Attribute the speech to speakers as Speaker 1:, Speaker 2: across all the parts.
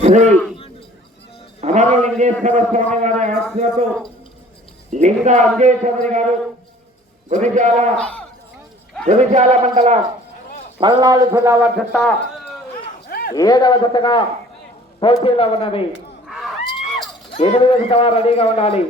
Speaker 1: శ్రీ అమరలింగేశ్వర స్వామి గారి ఆజ్ఞతో లింగ అంజయ్ చౌదరి గారు గురిజాల గురిజాల మండలం పల్నాడు జిల్లా చెత్త ఏడవ జతగా పోటీలో ఉన్నవి ఎనిమిది జత వారు రెడీగా ఉండాలి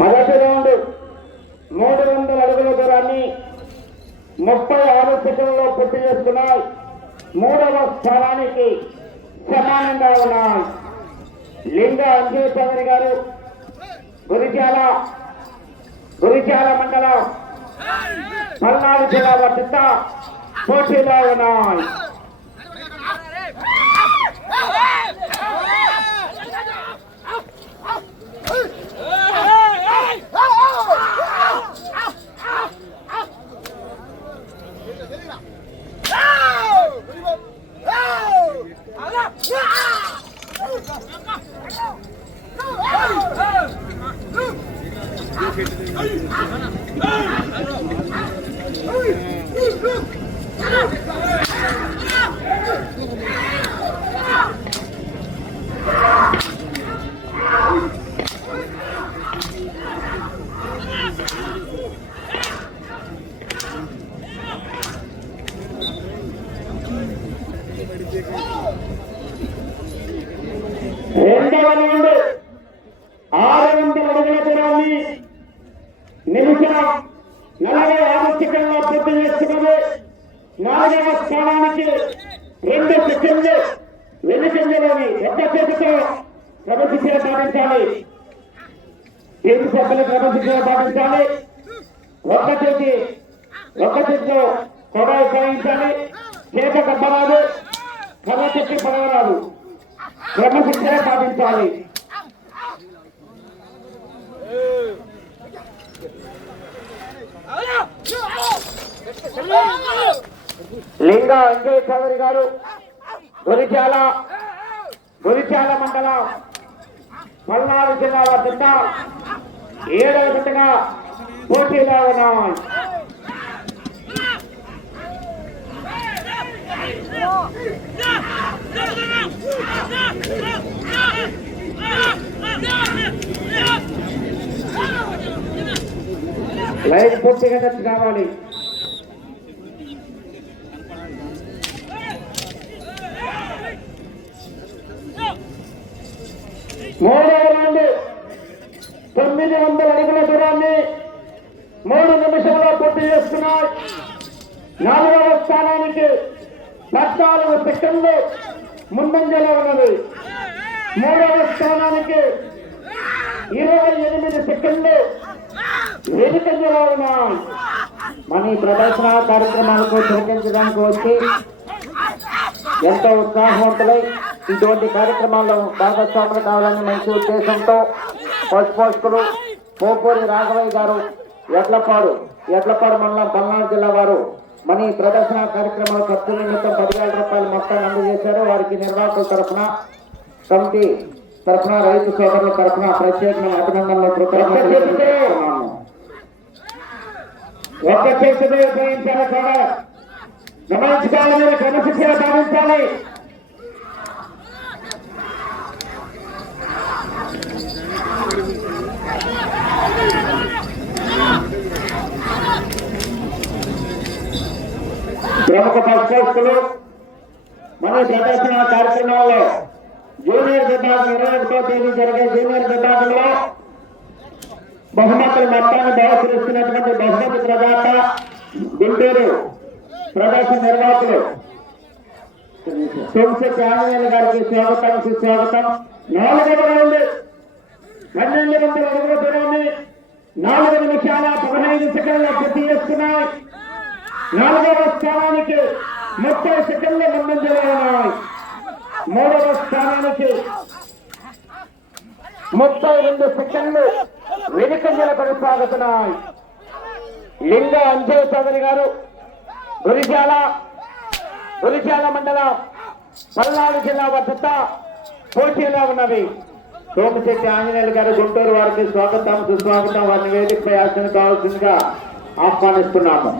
Speaker 1: మొదటి రౌండ్ మూడు వందల అడుగుల దూరాన్ని ముప్పై ఆరు సెకండ్లో పూర్తి చేస్తున్నాయి మూడవ స్థానానికి సమానంగా ఉన్నాయి లింగ అంజయ్ చౌదరి గారు గురిజాల గురిజాల మండలం పల్నాడు జిల్లా వద్ద పోటీలో ఉన్నాయి. రెండవ రౌండ్ ఆరు వందల అడుగుల దూరాన్ని నిమిషం నలభై ఆరు సెకండ్ల పూర్తి చేస్తున్నది నాలుగవ స్థానానికి రెండు సెకండ్లు వెనుకంజలోని పెద్ద చేతితో క్రమశిక్షణ పాటించాలి టీం సభ్యులు క్రమశిక్షణ పాటించాలి ఒక్క చేతి ఒక్క చేతితో కొడ ఉపయోగించాలి చేత కప్పరాదు. కర్ర చెట్టి పడవరాదు క్రమశిక్షణ పాటించాలి లింగ అంజయ్ చౌదరి గారు గురిచాల గురిచాల మండలం పల్నాడు జిల్లా వద్ద ఏడవ జతగా పోటీలో ఉన్నాయి లైన్ పూర్తిగా టచ్ కావాలి. మూడవ రౌండ్ తొమ్మిది వందల అడుగుల దూరాన్ని మూడు నిమిషంలో పూర్తి చేస్తున్నారు నాలుగవ స్థానానికి పద్నాలుగు సెకండ్లు. ముందంజలో ఉన్నది. మూడవ స్థానానికి ఇరవై ఎనిమిది సెకండ్లు వెనుకంజలో ఉన్నాం. మన ఈ ప్రదర్శన కార్యక్రమాలకు తిరగించడానికి వచ్చి ఎంతో ఉత్సాహవంతులై ఇటువంటి కార్యక్రమాల్లో భాగస్వాములు కావాలని మంచి ఉద్దేశంతో పోషకులు పోపూరి రాఘవయ్య గారు ఎడ్లపాడు ఎడ్లపాడు మండలం పల్నాడు జిల్లా వారు మన ఈ ప్రదర్శన కార్యక్రమాల ఖర్చు నిమిత్తం పదివేల రూపాయలు మొత్తాన్ని అందజేశారు. వారికి నిర్వాహకుల తరఫున కమిటీ తరఫున రైతు సోదరుల తరఫున ప్రత్యేకమైన అభినందనలు కృతజ్ఞతలు ఒక్క చేతితో ఉపయోగించాలి కూడా గమనించుకోవాలి మీరు క్రమశిక్షణ పాటించాలి. ప్రముఖ పక్షులు మన ప్రదర్శన కార్యక్రమంలో జూనియర్ విభాగం ఇరవై ఒకటో తేదీ జరిగే జూనియర్ విభాగంలో బహుమతులు మొత్తాన్ని బహుకరిస్తున్నటువంటి బహుమతి ప్రదాత గుంటూరు ప్రదర్శన నిర్వాహకులు. సోమశెట్టి ఆంజనేయులు గారికి స్వాగతం సుస్వాగతం. నాలుగవ రౌండ్ పన్నెండు వందల అడుగుల దూరాన్ని నాలుగు నిమిషాల పదహైదు సెకండ్ల పూర్తి చేస్తున్నాయి. నాలుగవ స్థానానికి ముప్పై సెకండ్ల ముందంజలో ఉన్నాయి. మూడవ స్థానానికి ముప్పై రెండు సెకండ్లు వెనుకంజల కొనసాగుతున్నాయి. లింగ అంజయ్ చౌదరి గారు గురిజాల గురిజాల మండలం పల్నాడు జిల్లా వద్ద పోటీలో ఉన్నవి సోమశెట్టి ఆంజనేయులు గారు గుంటూరు వారికి స్వాగతం సుస్వాగతం. వారిని వేదికపై ఆశన కావాల్సిందిగా ఆహ్వానిస్తున్నాము.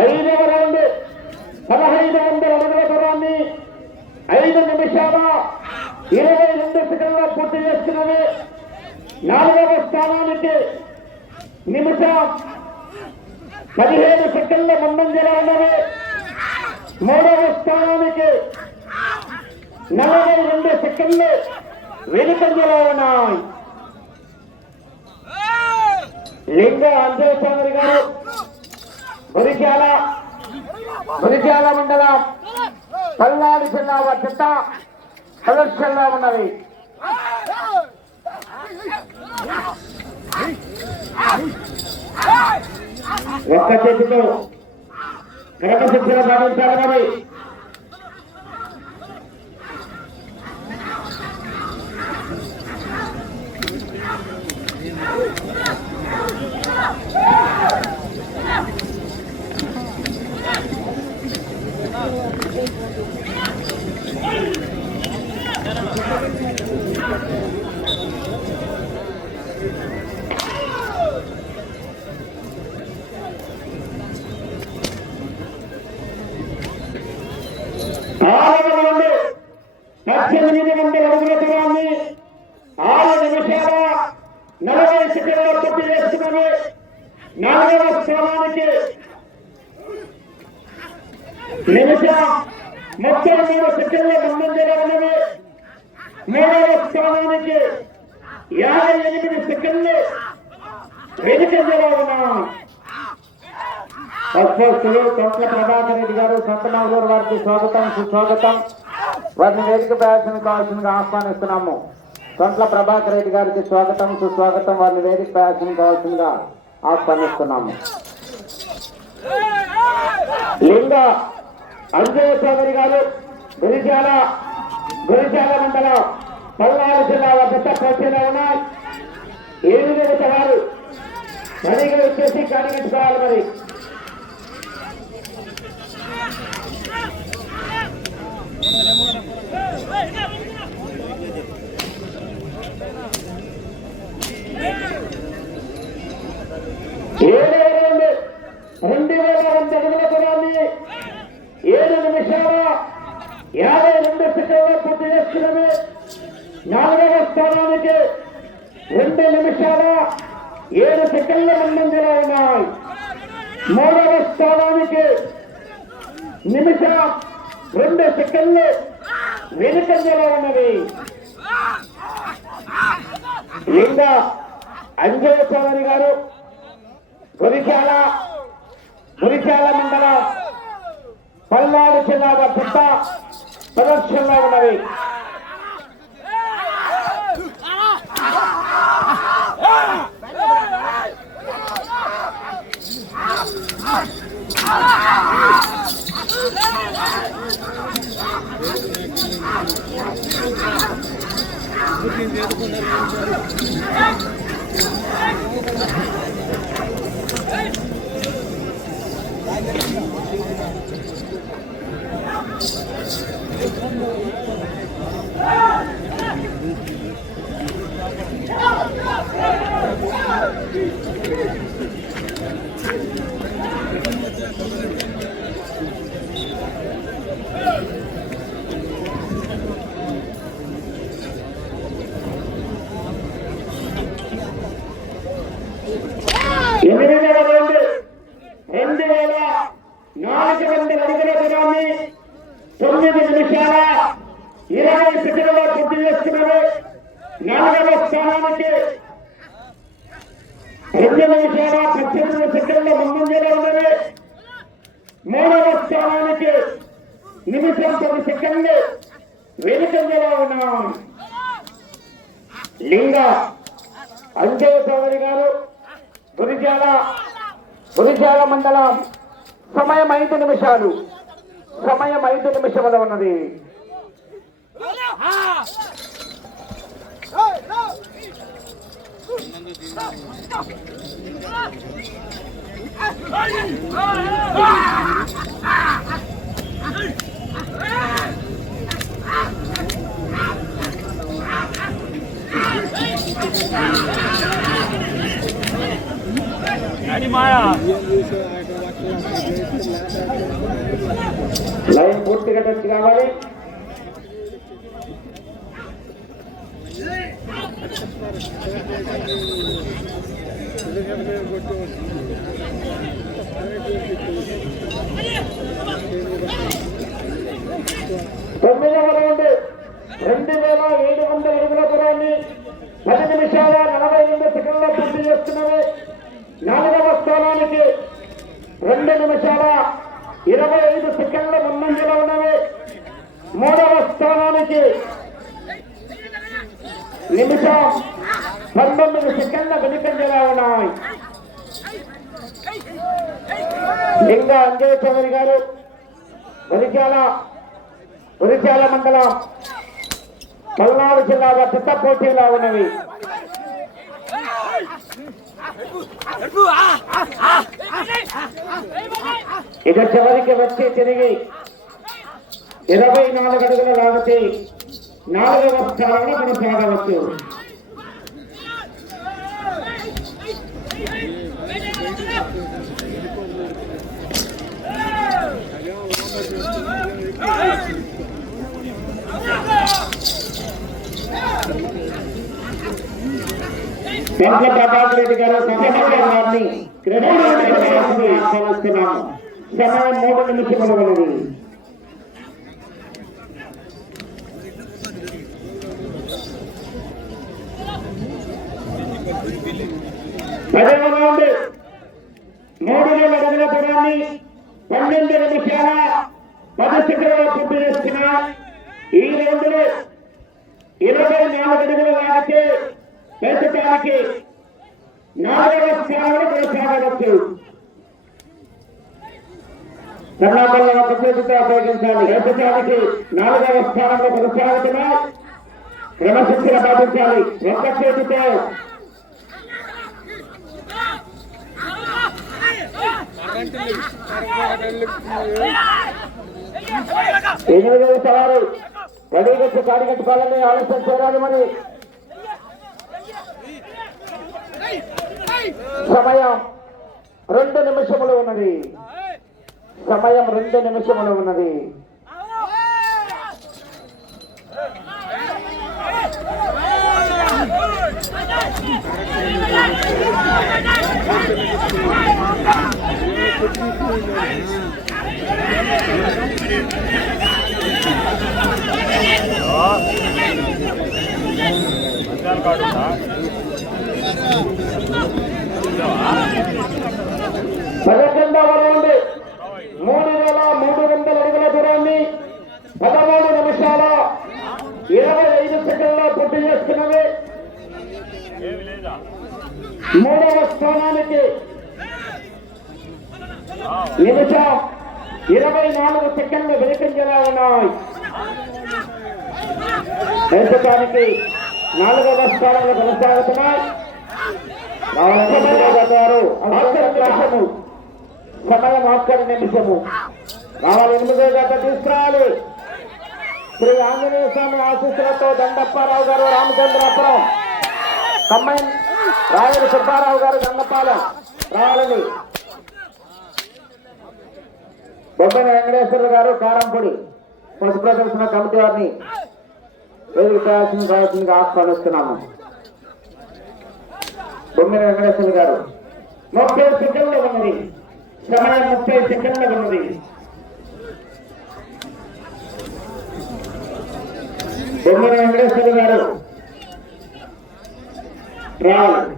Speaker 1: ఐదవ రౌండ్ పదహైదు వందల అడుగుల దూరాన్ని ఐదు నిమిషాల ఇరవై రెండు సెకండ్ల పూర్తి చేస్తున్నది. నాలుగవ స్థానానికి నిమిషం పదిహేను సెకండ్ల ముందంజలో ఉన్నది. మూడవ స్థానానికి నలభై రెండు సెకండ్లు వెనుకంజలో ఉన్నాయి లింగ అంజయ్ గారు గురిజాల గురిజాల మండలం పల్నాడు జిల్లా వద్ద ప్రదర్శనలో ఉన్నది. ఒక్క చేతితో క్రమశిక్షణ సాధించాలి మరి ఆరు నిమిష. ముప్పై మూడు సెకండ్ల ముందంజలో ఉన్నవి మూడవ స్థానానికి యాభై ఎనిమిది సెకండ్లు వెనుకంజలో ఉన్నాయి అధ్యక్షులు తొట్ల ప్రభాకర్ రెడ్డి గారు సంతమాగూరు వారికి స్వాగతం సుస్వాగతం. వారిని వేదిక ప్రయాసం కావాల్సిందిగా ఆహ్వానిస్తున్నాము. తొట్ల ప్రభాకర్ రెడ్డి గారికి స్వాగతం సుస్వాగతం. వారిని వేదిక ప్రయాసం కావాల్సిందిగా ఆహ్వానిస్తున్నాము. లింగ అంజయ చౌదరి గారు గురిజాల గురిజాల మండలం పల్నాడు జిల్లా వద్ద పోటీలో ఉన్నాయి. ఏడు వేల వారు. మరిగా వచ్చేసి కనిగించుకోవాలి మరి. ఏడు రెండు రెండు వేల వంద అడుగుల దూరాన్ని ఏడు నిమిషాల. యాభై రెండు సెకండ్ల పూర్తి చేస్తున్నది. నాలుగవ స్థానానికి రెండు నిమిషాల ఏడు సెకండ్ల ముందంజలో ఉన్నాయి. మూడవ స్థానానికి నిమిషం రెండు సెకండ్లు వెనుకంజలో ఉన్నవి ఇంకా అంజయ్య చౌదరి గారు గురిశాల గురిశాల మండలం పల్నాడు జిల్లాగా పుట్ట ప్రదర్శనలో ఉన్నవి. ఎనిమిదవ రౌండ్ రెండు వేల నాలుగు వందల అడుగుల దూరాన్ని తొమ్మిది నిమిషాల ఇరవై సెకండ్ల పూర్తి చేస్తున్నారు నాలుగవ స్థానానికి రెండు నిమిషాల పద్దెనిమిది సెకండ్ల ముందంజలో ఉన్నది మూడవ స్థానానికి నిమిషం పది సెకండ్లు వెనుకంజలో ఉన్నాం లింగ అంజయ్య చౌదరి గారు గురిజాల గురిజాల మండలం సమయం ఐదు నిమిషాలు సమయం ఐదు నిమిషముల ఉన్నది లైన్ పూర్తిగా టచ్ కావాలి తొమ్మిదవ రౌండ్ రెండు వేల ఏడు వందల అడుగుల దూరాన్ని పది నిమిషాల నలభై రెండు సెకండ్ల పూర్తి చేస్తున్నవి నాలుగవ స్థానానికి రెండు నిమిషాల ఇరవై ఐదు సెకండ్ల ముందంజలో ఉన్నవి మూడవ స్థానానికి నిమిషం పంతొమ్మిది సెకండ్ల వెనుకంజలా ఉన్నాయి. లింగ అంజయ్ చౌదరి గారు ఒరిచాల ఒరిచాల మండలం పల్నాడు జిల్లా పెద్ద పోటీలా ఉన్నవి. ఇక చివరికి వచ్చి తిరిగి ఇరవై నాలుగు అడుగుల లాగితే నాలుగవ స్థానంలో కొనసాగవచ్చు వెంకట ప్రభాకర్ రెడ్డి గారు సత్యనారాయణ గారిని క్రీడాకారులు సమయం మూడు నిమిషములు ఉన్నది. పదవ మూడు వేల అడుగుల పన్నెండు నిమిషాల పది పూర్తి చేస్తున్న. ఈ రౌండ్లో ఇరవై నాలుగు అడుగులు లాగితే ప్రస్తుతానికి నాలుగవ స్థానంలో కొనసాగవచ్చు. కర్ణాటకలో ఒక చేతితో ఉపయోగించాలి. ప్రస్తుతానికి నాలుగవ స్థానంలో కొనసాగుతున్నాయి. క్రమశిక్షణ పాటించాలి. ఒక్క చేతితో. ఎనిమిదవ సవారు కడిగట్టు కాడిగట్టుకోవాలని ఆలస్యం చేయాలి మరి. సమయం రెండు నిమిషములు ఉన్నది. సమయం రెండు నిమిషములు ఉన్నది.
Speaker 2: ఆధార్ కార్డు ఉందా?
Speaker 1: పదకొండవ రౌండ్. మూడు వేల మూడు వందల అడుగుల దూరాన్ని పదమూడు నిమిషాల ఇరవై ఐదు సెకండ్ల పూర్తి చేస్తున్నవి మూడవ స్థానానికి నిమిషం ఇరవై నాలుగు సెకండ్లు వెనుకంజలా ఉన్నాయి. ప్రస్తుతానికి నాలుగవ స్థానంలో కొనసాగుతున్నాయి. గారు సమయం ఆఖరి నిమిషము. రావాలి ఎనిమిదో గంట తీసుకురావాలి. శ్రీ ఆంజనేయ స్వామి ఆశీస్సులతో దండప్పారావు గారు రామచంద్రాపురం. కమ్మై రాయలు సుబ్బారావు గారు దండపాలెం. రావాలని బొబ్బన వెంకటేశ్వర గారు కారంపొడి. పశు ప్రదర్శన కమిటీ వారిని వేదిక ప్రయాసం కావాల్సిందిగా ఆహ్వానిస్తున్నాము. బొమ్మిన వెంకటేశ్వర గారు. ముప్పై సెకండ్లు ఉన్నది. సమయం ముప్పై సెకండ్లు ఉన్నది. బొమ్మిన వెంకటేశ్వర గారు. రావాలి